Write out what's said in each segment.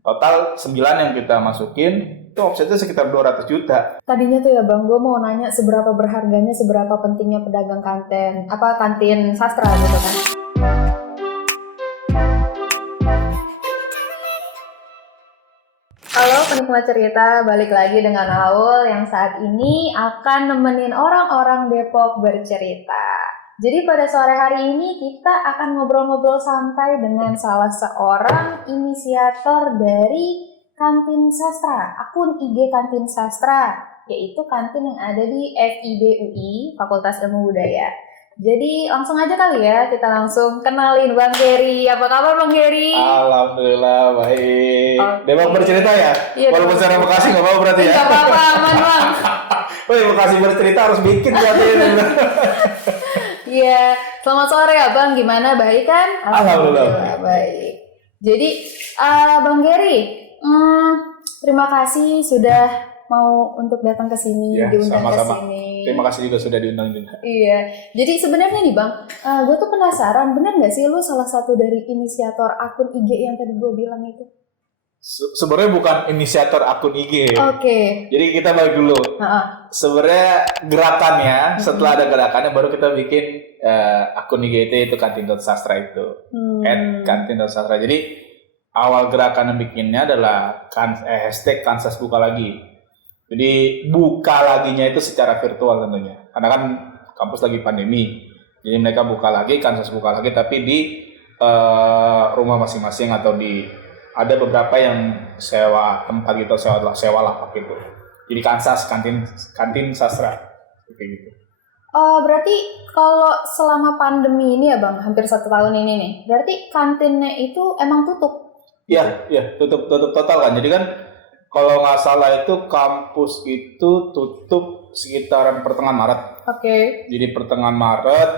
Total 9 yang kita masukin, itu omsetnya sekitar 200 juta. Tadinya tuh ya Bang, gue mau nanya seberapa berharganya, seberapa pentingnya pedagang kantin sastra gitu kan. Halo penikmat cerita, balik lagi dengan Aul yang saat ini akan nemenin orang-orang Depok bercerita. Jadi pada sore hari ini kita akan ngobrol-ngobrol santai dengan salah seorang inisiator dari Kantin Sastra, akun IG Kantin Sastra, yaitu kantin yang ada di FIB UI, Fakultas Ilmu Budaya. Jadi langsung aja kali ya, kita langsung kenalin Bang Gary. Apa kabar Bang Gary? Alhamdulillah baik. Oke. Depok bercerita ya? Iya, Walaupun Depok. secara Bekasi nggak apa-apa berarti ya? Gak apa-apa, aman Bang. Woi, Bekasi bercerita harus bikin berarti ini. Iya, selamat sore ya Bang, gimana? Baik kan? Alhamdulillah. Baik. Jadi Bang Gary, terima kasih sudah mau untuk datang ke sini, Ya, diundang ke sama-sama. sini. Terima kasih juga sudah diundang juga. Iya, jadi sebenarnya nih Bang, gue tuh penasaran, benar nggak sih lu salah satu dari inisiator akun IG yang tadi gue bilang itu? Sebenarnya bukan inisiator akun IG. Oke. Jadi kita balik dulu. Heeh. Sebenarnya gerakannya, setelah ada gerakannya baru kita bikin akun IG itu kantin.sastra itu. @kantin.sastra. Jadi awal gerakan yang bikinnya adalah hashtag Kansas buka lagi. Jadi buka laginya itu secara virtual tentunya. Karena kan kampus lagi pandemi. Jadi mereka buka lagi, Kansas buka lagi tapi di rumah masing-masing atau ada beberapa yang sewa tempat gitu, sewa lapak gitu. Jadi Kansas kantin sastra kayak gitu. Berarti kalau selama pandemi ini ya Bang, hampir 1 tahun ini nih, berarti kantinnya itu emang tutup? Iya, tutup total kan. Jadi kan kalau nggak salah itu kampus itu tutup sekitaran pertengahan Maret. Oke. Jadi pertengahan Maret,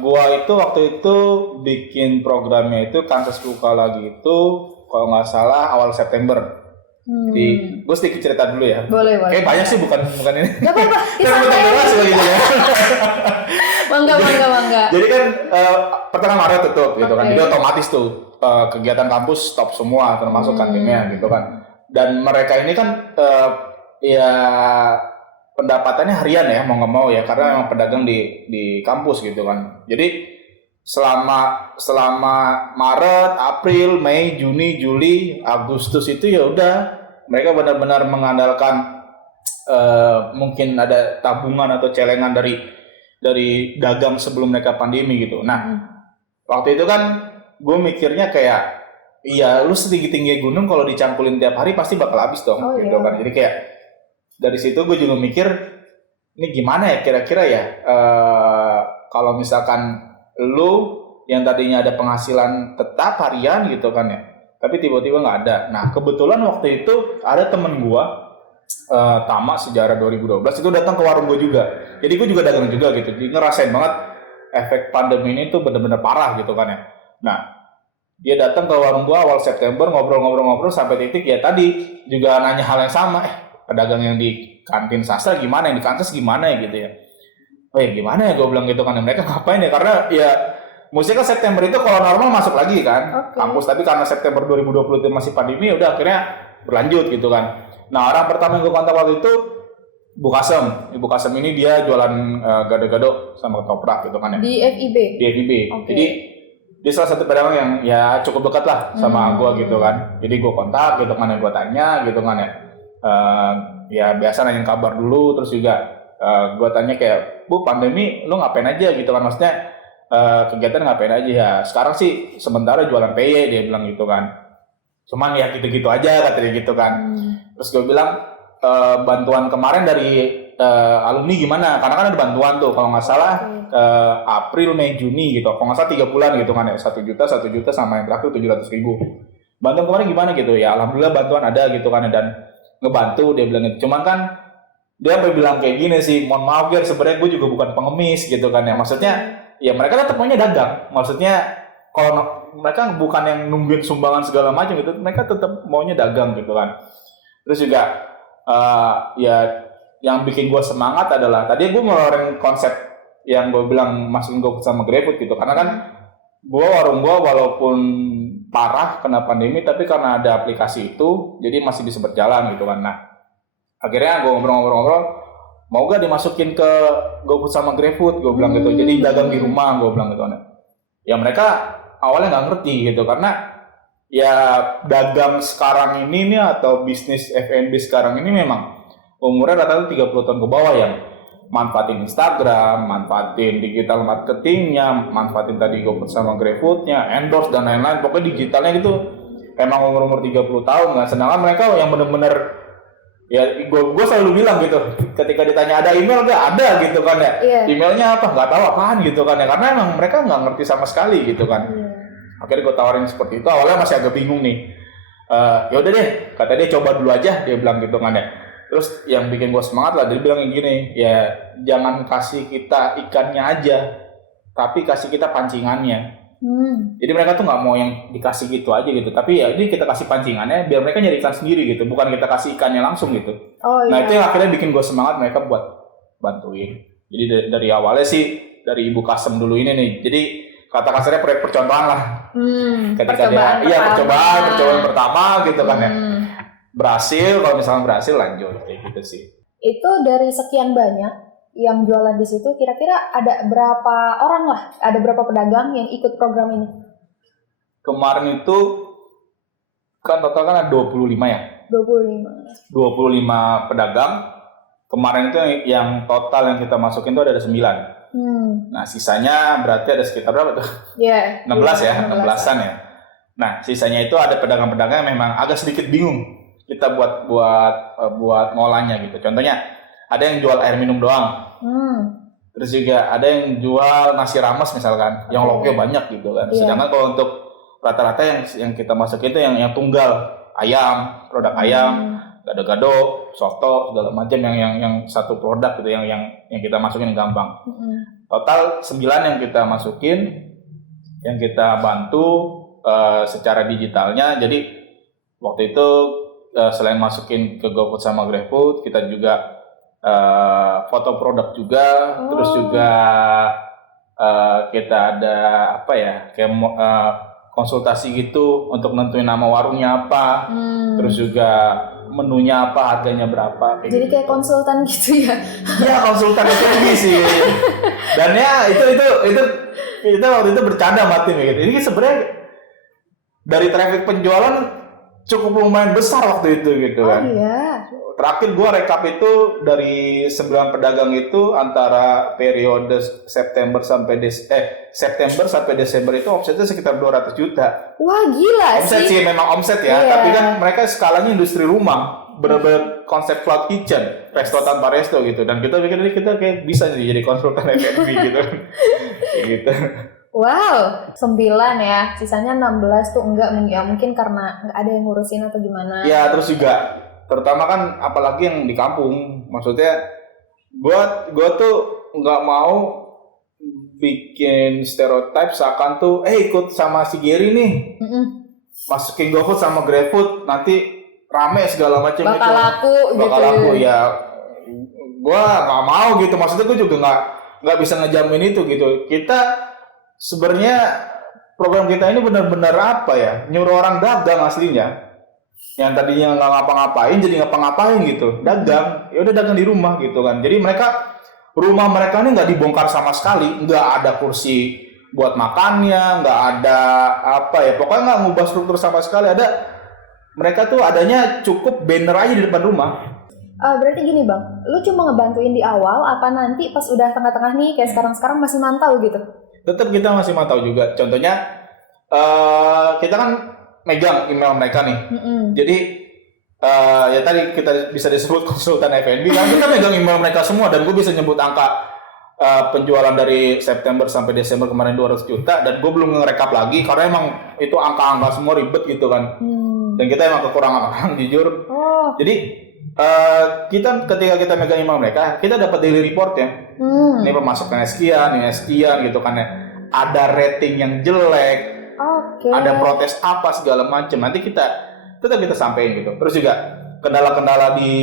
gua itu waktu itu bikin programnya itu Kansas buka lagi itu kalau nggak salah awal September. Jadi gue sedikit cerita dulu ya. Boleh. Banyak sih bukan ini. Gak apa-apa, Kan gitu ya. Bangga. Jadi kan pertengahan Maret tutup gitu kan. Oke. Jadi otomatis tuh kegiatan kampus stop semua termasuk kantinnya gitu kan. Dan mereka ini kan ya pendapatannya harian ya mau nggak mau ya karena memang pedagang di kampus gitu kan. Jadi selama Maret, April, Mei, Juni, Juli, Agustus itu ya udah mereka benar-benar mengandalkan mungkin ada tabungan atau celengan dari dagang sebelum mereka pandemi gitu. Nah, waktu itu kan gue mikirnya kayak iya lu setinggi-tinggi gunung kalau dicangkulin tiap hari pasti bakal habis dong gitu kan. Jadi kayak dari situ gue juga mikir ini gimana ya kira-kira ya kalau misalkan lu yang tadinya ada penghasilan tetap harian gitu kan ya, tapi tiba-tiba nggak ada. Nah kebetulan waktu itu ada temen gue Tama sejarah 2012 itu datang ke warung gue juga. Jadi gue juga dagang juga gitu. Jadi ngerasain banget efek pandemi ini tuh bener-bener parah gitu kan ya. Nah dia datang ke warung gue awal September ngobrol-ngobrol sampai titik ya tadi juga nanya hal yang sama. Pedagang yang di kantin sastra gimana, yang di Kansas gimana ya gitu ya. Oh ya gimana ya gue bilang gitu kan, mereka ngapain ya, karena ya mestinya kan September itu kalau normal masuk lagi kan kampus, tapi karena September 2020 itu masih pandemi udah akhirnya berlanjut gitu kan. Nah orang pertama yang gue kontak waktu itu Ibu Kasem ini dia jualan gado-gado sama ketoprak gitu kan ya. Di FIB? Di FIB. Jadi dia salah satu pedagang yang ya cukup dekat lah sama gue gitu kan. Jadi gue kontak gitu kan, gue tanya gitu kan ya. Ya biasa nanyain kabar dulu, terus juga gue tanya kayak Bu pandemi lu ngapain aja gitu kan, maksudnya kegiatan ngapain aja ya. Sekarang sih sementara jualan PY dia bilang gitu kan, cuman ya gitu-gitu aja katanya gitu kan. Terus gue bilang bantuan kemarin dari alumni gimana, karena kan ada bantuan tuh kalau nggak salah April, Mei, Juni gitu, kalau nggak salah 3 bulan gitu kan ya, 1 juta sama yang terakhir 700.000. Bantuan kemarin gimana gitu ya, alhamdulillah bantuan ada gitu kan, dan ngebantu dia bilang gitu. Cuman kan dia bilang kayak gini sih, mohon maaf ya sebenarnya gue juga bukan pengemis gitu kan ya, maksudnya ya mereka tetap maunya dagang, maksudnya kalau mereka bukan yang nungguin sumbangan segala macam gitu, mereka tetap maunya dagang gitu kan. Terus juga ya yang bikin gue semangat adalah tadi gue ngeluarin konsep yang gue bilang masukin gue sama GrabFood gitu, karena kan warung gue walaupun parah kena pandemi, tapi karena ada aplikasi itu jadi masih bisa berjalan gitu kan. Nah akhirnya gue ngobrol-ngobrol, mau gak dimasukin ke GoFood sama GrabFood, gue bilang gitu, jadi dagang di rumah, gue bilang gitu kan. Ya mereka awalnya nggak ngerti gitu, karena ya dagang sekarang ini nih atau bisnis F&B sekarang ini memang umurnya rata-rata 30 tahun ke bawah, yang manfaatin Instagram, manfaatin digital marketingnya, manfaatin tadi GoFood sama GrabFoodnya, endorse dan lain-lain. Pokoknya digitalnya gitu emang umur 30 tahun kan. Sedangkan mereka yang bener-bener ya gue selalu bilang gitu, ketika ditanya ada email gak, ada gitu kan ya. Emailnya apa, nggak tahu apaan gitu kan ya, karena emang mereka nggak ngerti sama sekali gitu kan. Akhirnya gue tawarin seperti itu, awalnya masih agak bingung nih. Ya udah deh, kata dia coba dulu aja, dia bilang gitu kan ya. Terus yang bikin gue semangat lah, dia bilang gini, ya jangan kasih kita ikannya aja, tapi kasih kita pancingannya. Jadi mereka tuh nggak mau yang dikasih gitu aja gitu, tapi ya ini kita kasih pancingannya biar mereka nyari ikan sendiri gitu, bukan kita kasih ikannya langsung gitu. Nah itu yang akhirnya bikin gue semangat mereka buat bantuin. Jadi dari awalnya sih dari Ibu Kasem dulu ini nih, jadi kata kasarnya proyek percobaan lah. Ketika percobaan pertama gitu kan ya. Berhasil, kalau misalnya berhasil lanjut kayak gitu sih. Itu dari sekian banyak yang jualan di situ, kira-kira ada berapa orang lah, ada berapa pedagang yang ikut program ini? Kemarin itu kan total kan ada 25 ya? 25 pedagang. Kemarin itu yang total yang kita masukin itu ada 9. Nah sisanya berarti ada sekitar berapa tuh? 16 ya, 16-an ya. Nah sisanya itu ada pedagang-pedagang yang memang agak sedikit bingung kita buat ngolahnya gitu. Contohnya ada yang jual air minum doang. Terus juga ada yang jual nasi rames misalkan, yang lauknya banyak gitu kan. Sedangkan kalau untuk rata-rata yang kita masuk itu yang tunggal, ayam, produk ayam, gado-gado, soto, segala macam yang satu produk gitu, yang kita masukin gampang. Total 9 yang kita masukin, yang kita bantu secara digitalnya. Jadi waktu itu selain masukin ke GoFood sama GrabFood, kita juga foto produk juga, terus juga kita ada apa ya, kayak konsultasi gitu untuk nentuin nama warungnya apa, terus juga menunya apa, harganya berapa. Jadi kayak konsultan gitu ya? Iya, konsultan ekonomi sih. Dan ya itu waktu itu bercanda sama tim gitu. Ini sebenarnya dari traffic penjualan cukup lumayan besar waktu itu gitu kan. Iya. Terakhir gue rekap itu dari 9 pedagang itu antara periode September sampai Desember itu omsetnya sekitar 200 juta. Wah gila omset sih. Memang omset ya, tapi kan mereka skalanya industri rumah, bener-bener konsep cloud kitchen, resto tanpa resto gitu. Dan kita pikir kita kayak bisa jadi konsultan F&B gitu. Gitu. Wow, 9 ya, sisanya 16 tuh enggak, ya mungkin karena nggak ada yang ngurusin atau gimana. Ya terus juga, terutama kan apalagi yang di kampung, maksudnya gue tuh nggak mau bikin stereotip seakan tuh, ikut sama si Gary nih, masukin GoFood sama GrabFood, nanti rame segala macam itu. Bakal laku ya. Gue nggak mau gitu, maksudnya gue juga nggak bisa ngejamin itu gitu. Kita sebenarnya program kita ini benar-benar apa ya, nyuruh orang dagang aslinya, yang tadinya nggak ngapa-ngapain jadi ngapa-ngapain gitu, dagang, ya udah dagang di rumah gitu kan. Jadi rumah mereka ini nggak dibongkar sama sekali, nggak ada kursi buat makannya, nggak ada apa ya, pokoknya nggak ngubah struktur sama sekali. Mereka tuh adanya cukup banner aja di depan rumah. Berarti gini bang, lu cuma ngebantuin di awal, apa nanti pas udah tengah-tengah nih kayak sekarang masih mantau gitu? Tetap kita masih mantau juga. Contohnya kita kan megang email mereka nih. Jadi ya tadi kita bisa disebut konsultan F&B kan, kita megang email mereka semua, dan gue bisa nyebut angka penjualan dari September sampai Desember kemarin 200 juta, dan gue belum ngerekap lagi karena emang itu angka-angka semua ribet gitu kan. Dan kita emang kekurangan orang jujur. Jadi kita ketika kita megang email mereka, kita dapat daily report ya. Ini pemasukannya sekian, ini sekian gitu kan ya. Ada rating yang jelek, ada protes apa segala macam. Nanti tetap kita sampein gitu. Terus juga kendala-kendala di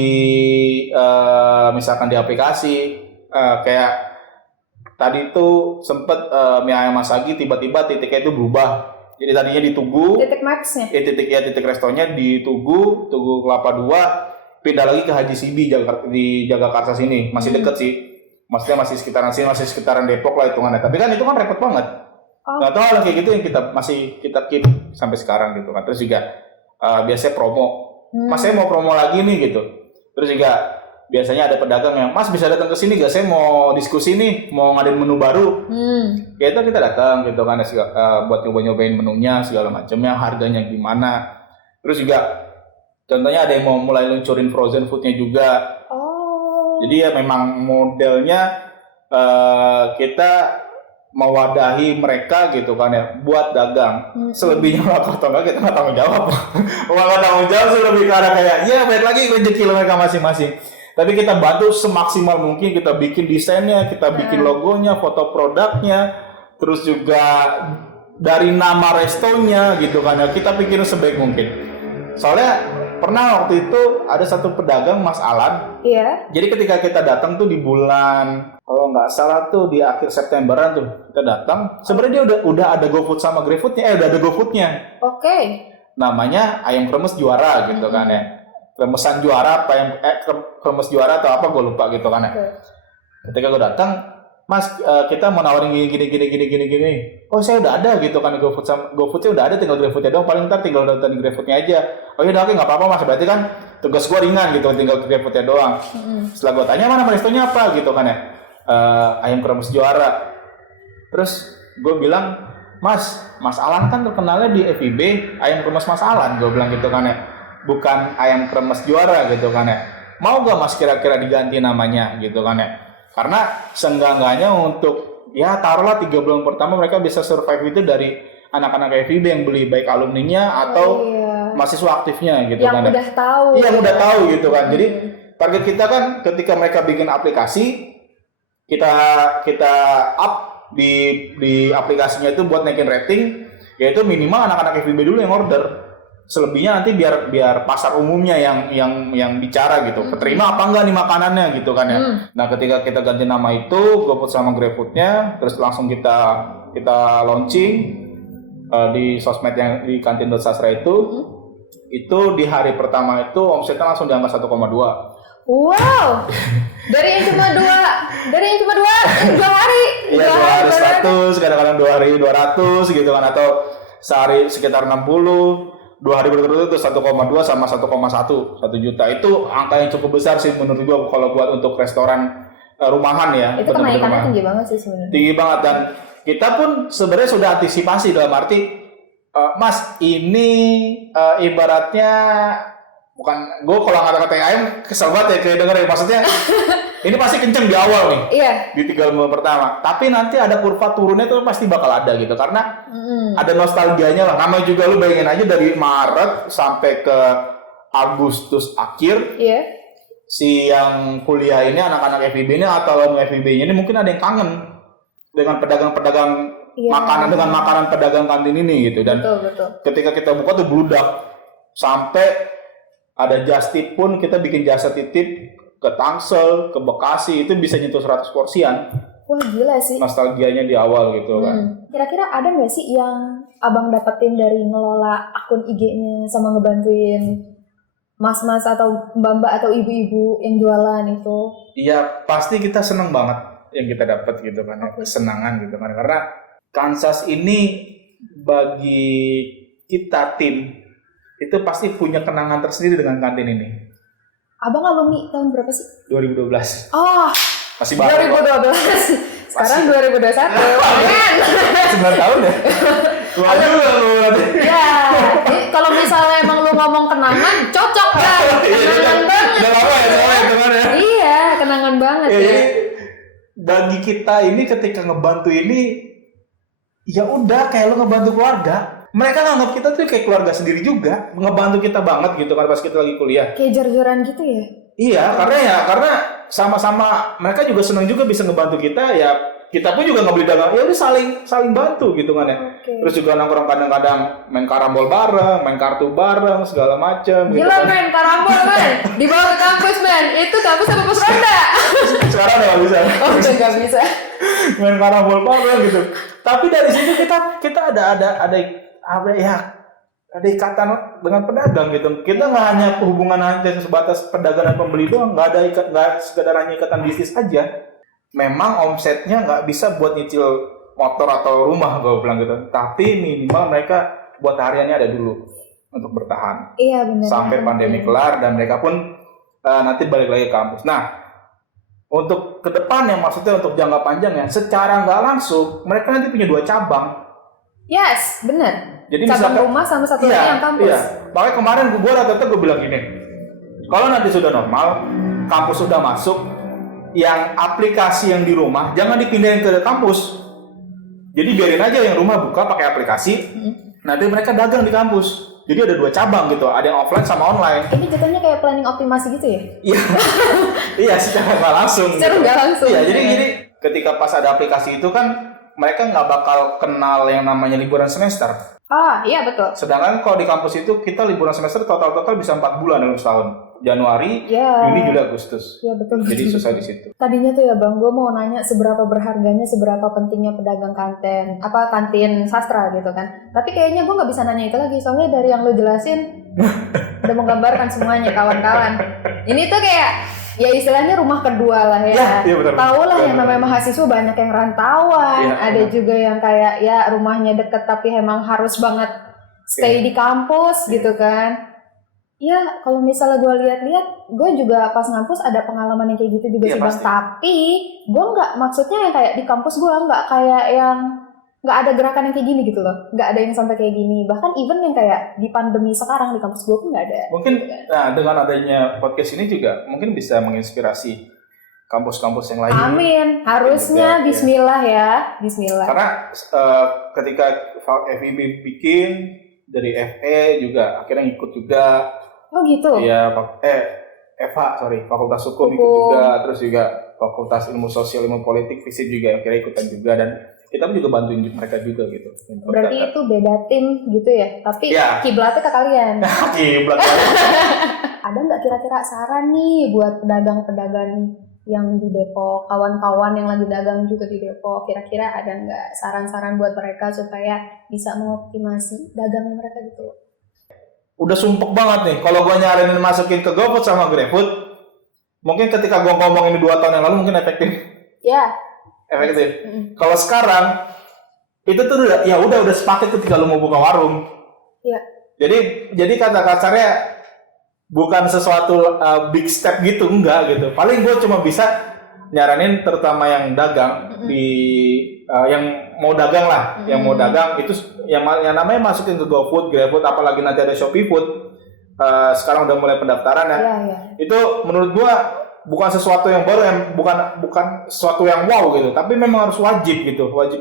misalkan di aplikasi, kayak tadi itu sempet mie ayam Mas Agi tiba-tiba titiknya itu berubah. Jadi tadinya di Tugu, Titik Max-nya. titik restonya di Tugu Kelapa 2, pindah lagi ke Haji Sibi di Jagakarsa sini. Masih deket sih. Maksudnya masih sekitaran sini, masih sekitaran Depok lah hitungannya. Tapi kan itu kan repot banget. Nggak tahu hal kayak gitu yang kita keep sampai sekarang gitu kan. Terus juga biasanya promo. Mas saya mau promo lagi nih gitu. Terus juga biasanya ada pedagang yang, Mas bisa datang ke sini gak? Saya mau diskusi nih, mau ngadain menu baru. Ya itu kita datang gitu kan, buat nyobain menunya segala macamnya, harganya gimana. Terus juga contohnya ada yang mau mulai luncurin frozen foodnya juga. Jadi ya memang modelnya kita mewadahi mereka gitu kan ya, buat dagang. Selebihnya lah atau enggak kita nggak tanggung jawab. Nggak tanggung jawab sih, lebih ke arah kayak ya balik lagi rezeki mereka masing-masing. Tapi kita bantu semaksimal mungkin, kita bikin desainnya, kita bikin logonya, foto produknya, terus juga dari nama restonya gitu kan ya, kita pikirin sebaik mungkin. Soalnya pernah waktu itu ada satu pedagang, Mas Alan. Iya. Jadi ketika kita datang tuh di bulan, kalau nggak salah tuh di akhir Septemberan tuh kita datang. Sebenarnya dia udah ada GoFood sama GrabFoodnya, udah ada GoFoodnya. Oke. Namanya ayam kremes juara gitu kan ya. Kremesan juara apa yang kremes juara atau apa gue lupa gitu kan ya. Ketika gue datang, Mas kita mau nawarin gini. Oh saya udah ada gitu kan, GoFoodnya udah ada, tinggal GrabFoodnya doang, paling ntar tinggal datang GrabFoodnya aja. Oh iya oke nggak apa-apa Mas, berarti kan tugas gue ringan gitu, tinggal GrabFoodnya doang. Setelah gue tanya mana restonya apa gitu kan ya, ayam kremes juara. Terus gue bilang, Mas Alan kan terkenalnya di FIB ayam kremes Mas Alan, gue bilang gitu kan ya, bukan ayam kremes juara gitu kan ya. Mau gak Mas kira-kira diganti namanya gitu kan ya. Karena seenggak-enggaknya untuk ya taruhlah 3 bulan pertama mereka bisa survive itu dari anak-anak FIB yang beli, baik alumninya atau mahasiswa aktifnya gitu yang kan. Yang udah tahu. Iya, yang udah tahu gitu kan. Jadi target kita kan ketika mereka bikin aplikasi, kita up di aplikasinya itu buat naikin rating, yaitu minimal anak-anak FIB dulu yang order. Selebihnya nanti biar pasar umumnya yang bicara gitu, keterima apa enggak nih makanannya gitu kan ya. Nah ketika kita ganti nama itu GoFood sama GrabFoodnya, terus langsung kita launching di sosmed yang di kantin.sastra itu di hari pertama itu omsetnya langsung di angka 1,2. Wow. Dari yang cuma 2 hari. Iya, 2 hari 100, kadang-kadang 2 hari 200 gitu kan, atau sehari sekitar 60. 2 hari berturut-turut itu 1,2 sama 1,1 juta. Itu angka yang cukup besar sih menurut gua kalau buat untuk restoran rumahan ya. Itu kenaikannya tinggi banget sih sebenarnya. Tinggi banget, dan kita pun sebenarnya sudah antisipasi dalam arti Mas ini ibaratnya bukan, gue kalau kata-kata ayam kesel banget ya kayak denger ya, maksudnya ini pasti kenceng di awal nih. Iya. Di 3 bulan pertama. Tapi nanti ada kurva turunnya tuh pasti bakal ada gitu, karena ada nostalgianya lah. Namanya juga lu bayangin aja dari Maret sampai ke Agustus akhir. Iya. Si yang kuliah ini, anak-anak FIB ini atau alumni FIB-nya ini mungkin ada yang kangen dengan pedagang-pedagang makanan, dengan makanan pedagang kantin ini gitu. Dan betul. Ketika kita buka tuh bludak sampai ada just tip pun, kita bikin jasa titip ke Tangsel, ke Bekasi, itu bisa nyentuh 100 porsian. Wah gila sih. Nostalgianya di awal gitu kan. Kira-kira ada nggak sih yang abang dapetin dari ngelola akun IG-nya sama ngebantuin mas-mas atau mbak-mbak atau ibu-ibu yang jualan itu? Iya, pasti kita seneng banget yang kita dapat gitu kan, kesenangan gitu kan. Karena Kansas ini bagi kita tim itu pasti punya kenangan tersendiri dengan kantin ini. Abang alumni tahun berapa sih? 2012. Oh, masih baru. 2012. Sekarang 2021. Kan? 9 tahun ya? Tua juga lu. Ya, kalau misalnya emang lu ngomong kenangan, cocok kan? Kenangan banget. Udah lama ya? Iya, kenangan banget ya. Jadi bagi kita ini ketika ngebantu ini, ya udah kayak lu ngebantu keluarga. Mereka nganggap kita tuh kayak keluarga sendiri juga, ngebantu kita banget gitu kan pas kita lagi kuliah. Kayak jor-joran gitu ya? Iya, karena sama-sama mereka juga senang juga bisa ngebantu kita, ya kita pun juga nggak beli dagang, ya udah saling bantu gitu kan ya. Terus juga nongkrong kadang-kadang main karambol bareng, main kartu bareng segala macam. Gila gitu, main karambol men, dibawa ke kampus men, itu kampus apa pos ronda? Sekarang udah nggak bisa. Oh udah nggak bisa. Main karambol bareng gitu. Tapi dari situ kita ada ikatan dengan pedagang gitu. Kita nggak hanya hubungan hanya sebatas pedagang dan pembeli doang, nggak sekedar hanya ikatan bisnis aja. Memang omsetnya nggak bisa buat nyicil motor atau rumah, gue bilang gitu. Tapi minimal mereka buat hariannya ada dulu untuk bertahan. Iya benar. Sampai pandemi kelar dan mereka pun nanti balik lagi ke kampus. Nah, untuk ke depan yang maksudnya untuk jangka panjang ya, secara nggak langsung mereka nanti punya 2 cabang. Yes, benar. Jadi cabang misalkan, rumah sama satu lagi yang kampus. Iya. Makanya kemarin gue rata-rata gue bilang gini, kalau nanti sudah normal, kampus sudah masuk, yang aplikasi yang di rumah jangan dipindahin ke kampus. Jadi biarin aja yang rumah buka pakai aplikasi, nanti mereka dagang di kampus. Jadi ada 2 cabang gitu, ada yang offline sama online. Ini jatuhnya kayak planning optimasi gitu ya? Iya, iya secara nggak langsung. Secara nggak langsung. Iya, jadi ketika pas ada aplikasi itu kan mereka nggak bakal kenal yang namanya liburan semester. Ah, iya betul. Sedangkan kalau di kampus itu kita liburan semester total bisa 4 bulan dalam setahun. Januari, Juni, Juli, Agustus. Iya betul. Jadi selesai di situ. Tadinya tuh ya Bang, gue mau nanya seberapa berharganya, seberapa pentingnya pedagang kantin sastra gitu kan. Tapi kayaknya gue nggak bisa nanya itu lagi, soalnya dari yang lo jelasin udah menggambarkan semuanya kawan-kawan. Ini tuh kayak ya istilahnya rumah kedua lah ya. Iya, tahu lah yang namanya mahasiswa banyak yang rantauan, ada juga yang kayak ya rumahnya deket tapi emang harus banget stay di kampus gitu kan. Ya kalau misalnya gue lihat-lihat, gue juga pas ngampus ada pengalaman yang kayak gitu juga sih Bang. Tapi gue nggak, maksudnya yang kayak di kampus gue nggak kayak yang nggak ada gerakan yang kayak gini gitu loh, nggak ada yang sampai kayak gini. Bahkan even yang kayak di pandemi sekarang di kampus gue pun nggak ada. Mungkin nah dengan adanya podcast ini juga mungkin bisa menginspirasi kampus-kampus yang lain. Amin, harusnya juga, Bismillah ya, Bismillah. Karena ketika FIB bikin dari FE juga akhirnya ikut juga. Oh gitu. Iya, Fakultas Hukum ikut juga, terus juga Fakultas Ilmu Sosial, Ilmu Politik, FISIP juga akhirnya ikutan juga, dan kita pun juga bantuin mereka juga gitu. Berarti itu beda tim gitu ya, tapi kiblatnya ke kalian. Kiblat. Ada nggak kira-kira saran nih buat pedagang-pedagang yang di Depok, kawan-kawan yang lagi dagang juga di Depok, kira-kira ada nggak saran-saran buat mereka supaya bisa mengoptimasi dagang mereka gitu? Udah sumpek banget nih, kalau gue nyaranin masukin ke GoFood sama GrabFood, mungkin ketika gue ngomong ini 2 tahun yang lalu mungkin efektif. Ya. Efektif. Kalau sekarang itu tuh udah sepaket ketika lu mau buka warung. Iya. Jadi kata kasarnya bukan sesuatu big step gitu, enggak gitu. Paling gue cuma bisa nyaranin terutama yang dagang yang mau dagang lah, yang mau dagang itu yang namanya masukin ke GoFood, GrabFood, apalagi nanti ada Shopee Food. Sekarang udah mulai pendaftaran ya. Itu menurut gua bukan sesuatu yang baru, yang bukan sesuatu yang wow gitu, tapi memang harus wajib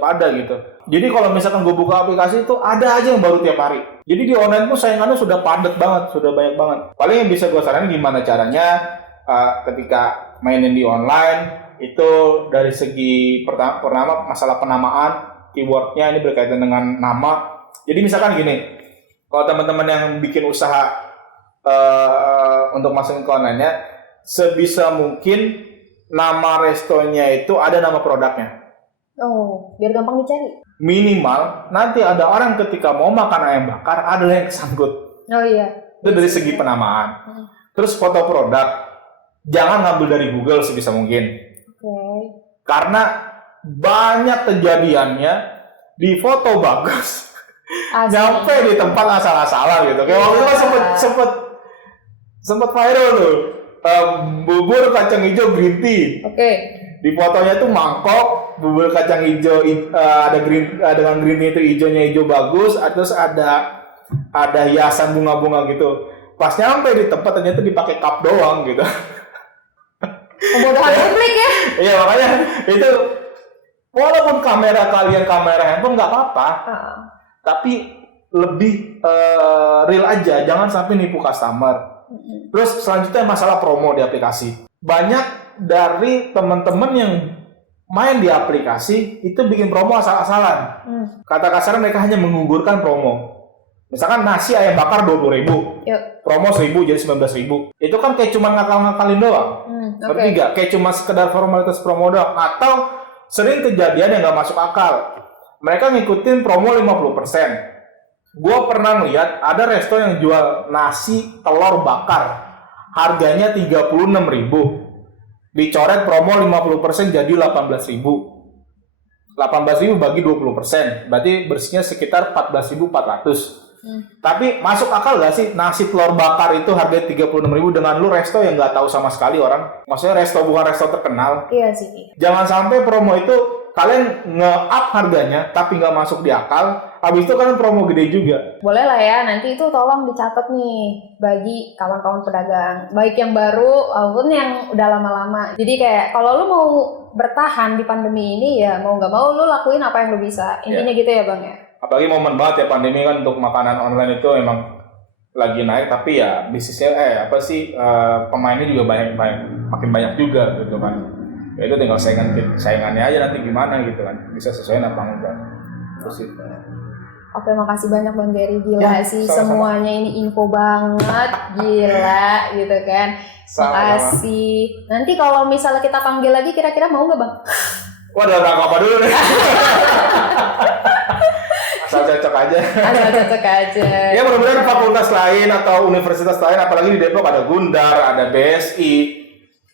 ada gitu. Jadi kalau misalkan gue buka aplikasi itu ada aja yang baru tiap hari. Jadi di online tuh saingannya sudah padat banget, sudah banyak banget. Paling yang bisa gue saranin gimana caranya ketika mainin di online itu dari segi pertama masalah penamaan, keywordnya ini berkaitan dengan nama. Jadi misalkan gini, kalau teman-teman yang bikin usaha untuk masukin ke online-nya, sebisa mungkin nama restonya itu ada nama produknya. Oh, biar gampang dicari. Minimal nanti ada orang ketika mau makan ayam bakar ada yang kesangkut. Oh iya. Itu dari segi penamaan. Terus foto produk jangan ngambil dari Google sebisa mungkin. Karena banyak kejadiannya di foto bagus, nyampe di tempat asal-asalan gitu. Kayak waktu itu sempat viral tuh, bubur kacang hijau green tea. Di fotonya tuh mangkok bubur kacang hijau dengan green tea itu hijaunya hijau bagus, terus ada hiasan bunga-bunga gitu. Pas nyampe di tempat ternyata dipakai cup doang gitu. Pembodohan publik ya? Iya, makanya itu walaupun kamera handphone nggak apa-apa, tapi lebih real aja, jangan sampai nipu customer. Terus selanjutnya masalah promo di aplikasi. Banyak dari teman-teman yang main di aplikasi itu bikin promo asal-asalan. Kata kasar mereka hanya menggugurkan promo. Misalkan nasi ayam bakar 20.000, promo 1.000 jadi 19.000. Itu kan kayak cuma ngakal-ngakalin doang. Tapi kayak cuma sekedar formalitas promo doang. Atau sering kejadian yang nggak masuk akal. Mereka ngikutin promo 50%. gue pernah lihat ada resto yang jual nasi telur bakar. Harganya 36.000. Dicoret promo 50% jadi 18.000. 18.000 bagi 20%, berarti bersihnya sekitar 14.400. Tapi masuk akal gak sih nasi telur bakar itu harga 36.000 dengan lu resto yang nggak tahu sama sekali orang? Maksudnya resto bukan resto terkenal. Iya sih. Jangan sampai promo itu kalian nge-up harganya tapi nggak masuk di akal. Habis itu kan promo gede juga. Boleh lah ya, nanti itu tolong dicatat nih bagi kawan-kawan pedagang, baik yang baru maupun yang udah lama-lama. Jadi kayak kalau lu mau bertahan di pandemi ini ya mau nggak mau lu lakuin apa yang lu bisa. Intinya gitu ya Bang ya. Apalagi momen banget ya pandemi kan untuk makanan online itu emang lagi naik, tapi ya bisnisnya pemainnya juga makin banyak juga gitu kan. Ya itu tinggal saingannya aja nanti gimana gitu kan, bisa sesuai apa enggak. Terus itu. Oke, makasih banyak Bang Gary, gila Ya, sih sama-sama. semuanya ini info banget, gila gitu kan. Sama-sama. Makasih. Nanti kalau misalnya kita panggil lagi kira-kira mau nggak Bang? Wah, dalam rangka apa dulu nih? Asal cocok aja. Asal cocok aja. Ya mudah-mudahan fakultas lain atau universitas lain, apalagi di Depok ada Gundar, ada BSI,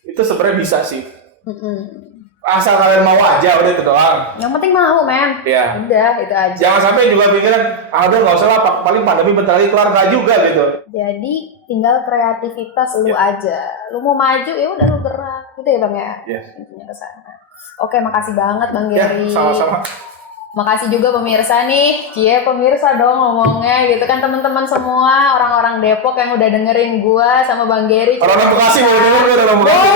itu sebenarnya bisa sih. Asal kalian mau aja, udah itu doang. Yang penting mau, men. Ya. Udah, itu aja. Jangan sampai juga pikiran, udah nggak usah lah, paling pandemi bentar lagi kelar, nggak juga gitu. Jadi tinggal kreativitas lu aja. Lu mau maju ya udah lu gerak, gitu ya Bang ya. Yes. Intinya ke sana. Oke, makasih banget Bang Ya, Gary. sama-sama. Makasih juga pemirsa nih, pemirsa dong ngomongnya gitu kan teman-teman semua orang-orang Depok yang udah dengerin gua sama Bang Gary. Orang Bekasi mau denger gue orang Bekasi.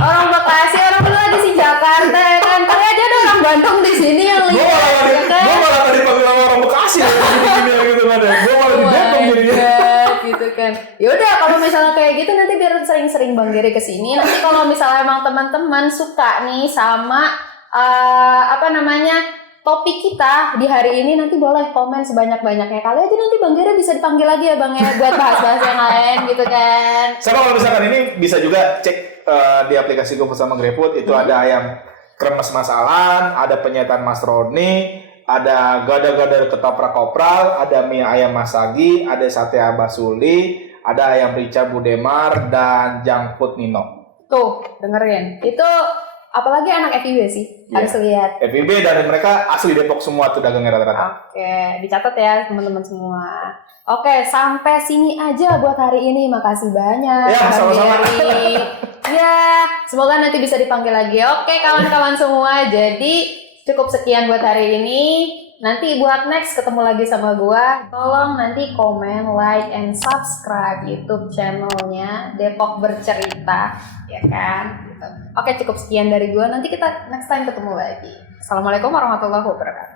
Orang Bekasi, orang dulu lagi si Jakarta ya kan. Kali aja ada orang Bandung di sini yang Gue lihat, ya kan? malah tadi panggil sama orang Bekasi gini gitu kan ya. Gue malah di Depok jadinya. Gitu kan. Yaudah kalau misalnya kayak gitu nanti biar sering-sering Bang Gary kesini. Nanti kalau misalnya emang teman-teman suka nih sama topik kita di hari ini, nanti boleh komen sebanyak-banyaknya. Kali aja nanti Bang Gary bisa dipanggil lagi ya Bang ya buat bahas-bahas yang lain gitu kan. Sama kalau misalkan ini bisa juga cek di aplikasi GoFood sama GrabFood itu ada ayam kremes masalan, ada penyetan Mas Roni, ada gada-gada ketoprak kopral, ada mie ayam Masagi, ada sate Abah Suli, ada ayam rica Budemar, dan junk food Nino. Tuh, dengerin. Itu apalagi anak FIB sih, harus lihat. FIB dan mereka asli Depok semua tuh dagangnya rata-rata. Oke, dicatat ya teman-teman semua. Oke, sampai sini aja buat hari ini. Makasih banyak. Ya, Bang sama-sama. Gary. Ya, semoga nanti bisa dipanggil lagi. Oke, kawan-kawan semua. Jadi cukup sekian buat hari ini. Nanti buat next ketemu lagi sama gua. Tolong nanti komen, like, and subscribe YouTube channelnya Depok Bercerita, ya kan? Gitu. Oke, cukup sekian dari gua. Nanti kita next time ketemu lagi. Assalamualaikum warahmatullahi wabarakatuh.